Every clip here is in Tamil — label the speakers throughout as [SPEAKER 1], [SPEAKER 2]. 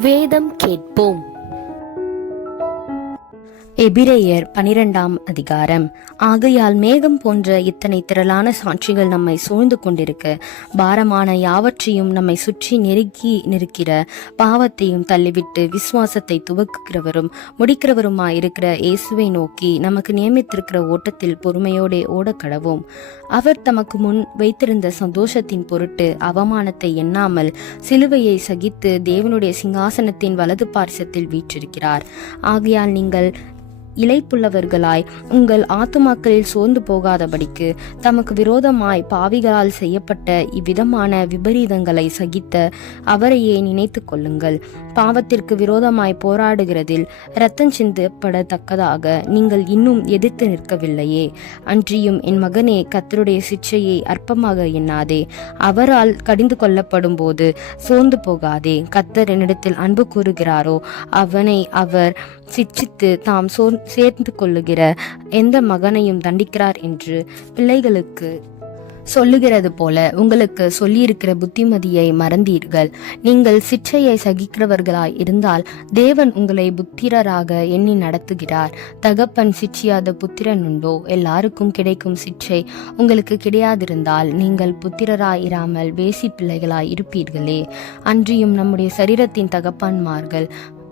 [SPEAKER 1] வேதம் கேட்போம்.
[SPEAKER 2] எபிரேயர் பனிரெண்டாம் அதிகாரம். ஆகையால் மேகம் போன்ற இத்தனை திரளான சாட்சிகள் நம்மை சூழ்ந்து கொண்டிருக்க. பாரமான யாவற்றையும் நம்மை சுற்றி நெருக்கி நிற்கிற பாவத்தையும் தள்ளிவிட்டு விசுவாசத்தை துவக்குகிறவரும் முடிக்கிறவருமாய் இருக்கிற இயேசுவை நோக்கி நமக்கு நியமித்திருக்கிற ஓட்டத்தில் பொறுமையோடே ஓடக் கடவோம். அவர் தமக்கு முன் வைத்திருந்த சந்தோஷத்தின் பொருட்டு அவமானத்தை எண்ணாமல் சிலுவையை சகித்து தேவனுடைய சிங்காசனத்தின் வலது பார்சத்தில் வீற்றிருக்கிறார். ஆகையால் நீங்கள் இழைப்புள்ளவர்களாய் உங்கள் ஆத்துமாக்களில் சோர்ந்து போகாதபடிக்கு தமக்கு விரோதமாய் பாவிகளால் செய்யப்பட்ட இவ்விதமான விபரீதங்களை சகித்த அவரையே நினைத்து கொள்ளுங்கள். பாவத்திற்கு விரோதமாய் போராடுகிறதில் ரத்தம் சிந்தப்படத்தக்கதாக நீங்கள் இன்னும் எதிர்த்து நிற்கவில்லையே. அன்றியும் என் மகனே கத்தருடைய சிச்சையை அற்பமாக எண்ணாதே. அவரால் கடிந்து கொள்ளப்படும் போது சோர்ந்து போகாதே. கத்தர் என்னிடத்தில் அன்பு கூறுகிறாரோ அவனை அவர் சிச்சித்து தாம் சோர் சேர்ந்து கொள்ளுகிற எந்த மகனையும் தண்டிக்கிறார் என்று பிள்ளைகளுக்கு சொல்லுகிறது போல உங்களுக்கு சொல்லியிருக்கிற புத்திமதியை மறந்தீர்கள். நீங்கள் சிற்றையை சகிக்கிறவர்களாய் இருந்தால் தேவன் உங்களை புத்திரராக எண்ணி நடத்துகிறார். தகப்பன் சிற்றியாத புத்திரன் உண்டோ? எல்லாருக்கும் கிடைக்கும் சிற்றை உங்களுக்கு கிடையாதிருந்தால் நீங்கள் புத்திரராயிராமல் வேசி பிள்ளைகளாய் இருப்பீர்களே. அன்றியும் நம்முடைய சரீரத்தின் தகப்பன்மார்கள்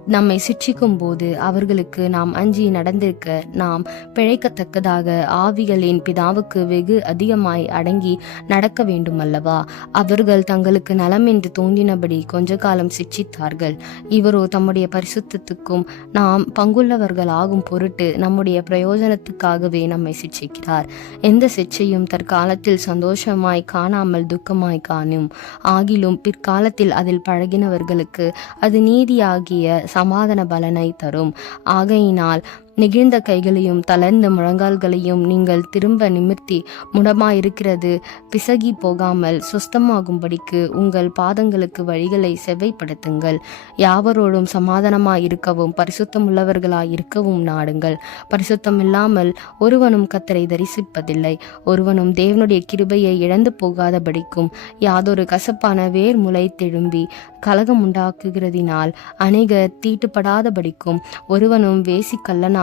[SPEAKER 2] நம்மை சிற்றிக்கும் போது அவர்களுக்கு நாம் அஞ்சி நடந்திருக்க நாம் பிழைக்கத்தக்கதாக ஆவிகளின் பிதாவுக்கு வெகு அதிகமாய் அடங்கி நடக்க வேண்டும் அல்லவா அவர்கள் தங்களுக்கு நலம் என்று தோன்றினபடி கொஞ்ச காலம் சிற்றித்தார்கள் இவரோ தம்முடைய பரிசுத்தத்துக்கும் நாம் பங்குள்ளவர்கள் ஆகும் பொருட்டு நம்முடைய பிரயோஜனத்துக்காகவே நம்மை சிச்சிக்கிறார் எந்த சிச்சையும் தற்காலத்தில் சந்தோஷமாய் காணாமல் துக்கமாய் காணும். ஆகிலும் பிற்காலத்தில் அதில் பழகினவர்களுக்கு அது நீதியாகிய சமாதான பலனை தரும். ஆகையினால் நெகிழ்ந்த கைகளையும் தளர்ந்த முழங்கால்களையும் நீங்கள் திரும்ப நிமிர்த்தி முடமாயிருக்கிறது. பிசகி போகாமல் சுஸ்தமாகும்படிக்கு உங்கள் பாதங்களுக்கு வழிகளை செவ்வைப்படுத்துங்கள். யாவரோடும் சமாதானமாய் இருக்கவும் பரிசுத்தமுள்ளவர்களாய் இருக்கவும் நாடுங்கள். பரிசுத்தம் இல்லாமல் ஒருவனும் கத்தரை தரிசிப்பதில்லை. ஒருவனும் தேவனுடைய கிருபையை இழந்து போகாதபடிக்கும் யாதொரு கசப்பான வேர் முளை திரும்பி கலகம் உண்டாக்குகிறதினால் அநேகர் தீட்டுப்படாதபடிக்கும் ஒருவனும்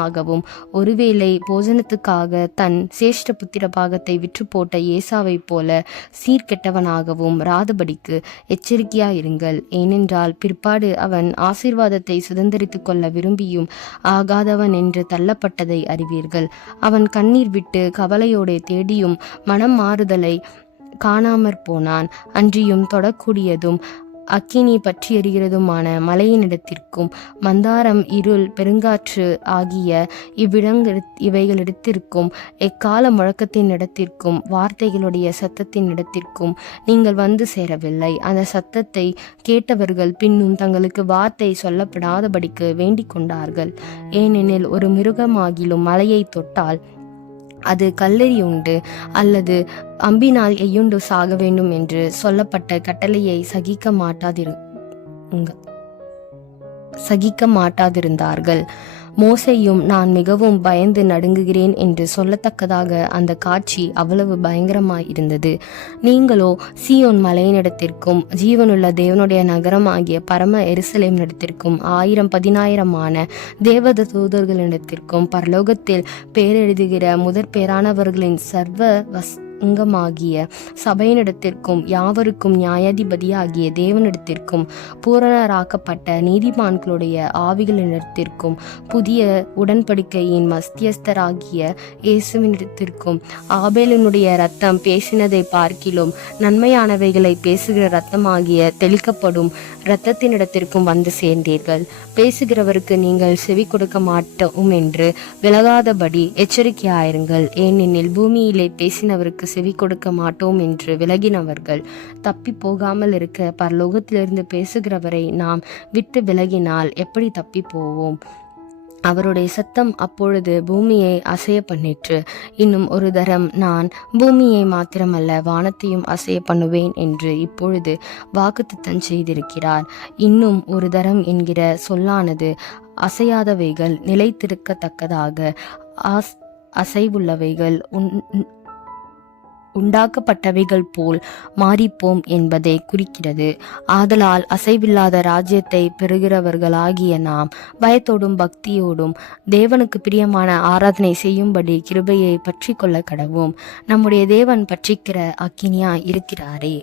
[SPEAKER 2] பாகமாகவும் ஒருவேளை போஜனத்துக்காக தன் சேஷ்ட புத்திர பாகத்தை விற்று போட்ட ஏசாவைப் போல சீர்கெட்டவனாகவும் ராதபடிக்கு எச்சரிக்கையாயிருங்கள். ஏனென்றால் பிற்பாடு அவன் ஆசீர்வாதத்தை சுதந்திரித்து கொள்ள விரும்பியும் ஆகாதவன் என்று தள்ளப்பட்டதை அறிவீர்கள். அவன் கண்ணீர் விட்டு கவலையோடு தேடியும் மனம் மாறுதலை காணாமற் போனான். அன்றியும் தொடக்கூடியதும் அக்கினி பற்றி எரிகிறதுமான மலையினிடத்திற்கும் மந்தாரம் இருள் பெருங்காற்று ஆகிய இவ்விடங்கள் இவைகளிடத்திற்கும் எக்கால முழக்கத்தின் இடத்திற்கும் வார்த்தைகளுடைய சத்தத்தின் இடத்திற்கும் நீங்கள் வந்து சேரவில்லை. அந்த சத்தத்தை கேட்டவர்கள் பின்னும் தங்களுக்கு வார்த்தை சொல்லப்படாதபடிக்கு வேண்டிக் கொண்டார்கள் ஏனெனில் ஒரு மிருகமாகிலும் மலையை தொட்டால் அது கல்லெறி உண்டு அல்லது அம்பினால் எய்யுண்டு சாக வேண்டும் என்று சொல்லப்பட்ட கட்டளையை சகிக்க மாட்டாதிரு சகிக்க மாட்டாதிருந்தார்கள். மோசையும் நான் மிகவும் பயந்து நடுங்குகிறேன் என்று சொல்லத்தக்கதாக அந்த காட்சி அவ்வளவு பயங்கரமாய் இருந்தது. நீங்களோ சியோன் மலையினிடத்திற்கும் ஜீவனுள்ள தேவனுடைய நகரமாகிய பரம எருசலேம் இடத்திற்கும் ஆயிரம் பதினாயிரமான தேவத தூதர்களிடத்திற்கும் பரலோகத்தில் பேரெழுதுகிற முதற் பேரானவர்களின் சர்வ வஸ் அங்கமாகிய சபையினிடத்திற்கும் யாவருக்கும் நியாயாதிபதியாகிய தேவனிடத்திற்கும் பூரணராக்கப்பட்ட நீதிமான்களுடைய ஆவிகளிடத்திற்கும் புதிய உடன்படிக்கையின் மஸ்தியஸ்தராகிய இயேசுவினிடத்திற்கும் ஆபேலினுடைய ரத்தம் பேசினதை பார்க்கிலும் நன்மையானவைகளை பேசுகிற ரத்தமாகிய தெளிக்கப்படும் இரத்தத்தினிடத்திற்கும் வந்து சேர்ந்தீர்கள். பேசுகிறவருக்கு நீங்கள் செவி கொடுக்க மாட்டோம் என்று விலகாதபடி எச்சரிக்கையாயிருங்கள். ஏனெனில் பூமியிலே பேசினவருக்கு செவி கொடுக்க மாட்டோம் என்று விலகினவர்கள். தப்பி போகாமல் இருக்க பரலோகத்திலிருந்து பேசுகிறவரை நாம் விட்டு விலகினால் எப்படி தப்பி போவோம்? அவருடைய சத்தம் அப்பொழுது பூமியை அசைய பண்ணிற்று. இன்னும் ஒரு தரம் நான் பூமியை மாத்திரமல்ல வானத்தையும் அசைய பண்ணுவேன் என்று இப்பொழுது வாக்குத்தத்தம் செய்திருக்கிறார். இன்னும் ஒரு தரம் என்கிற சொல்லானது அசையாதவைகள் நிலைத்திருக்கத்தக்கதாக அசைவுள்ளவைகள் உன் உண்டாக்கப்பட்டவைகள் போல் மாறிப்போம் என்பதை குறிக்கிறது. ஆதலால் அசைவில்லாத ராஜ்யத்தை பெறுகிறவர்களாகிய நாம் பயத்தோடும் பக்தியோடும் தேவனுக்கு பிரியமான ஆராதனை செய்யும்படி கிருபையை பற்றி கொள்ள கடவும் நம்முடைய தேவன் பற்றிக்கிற அக்கினியா இருக்கிறாரே.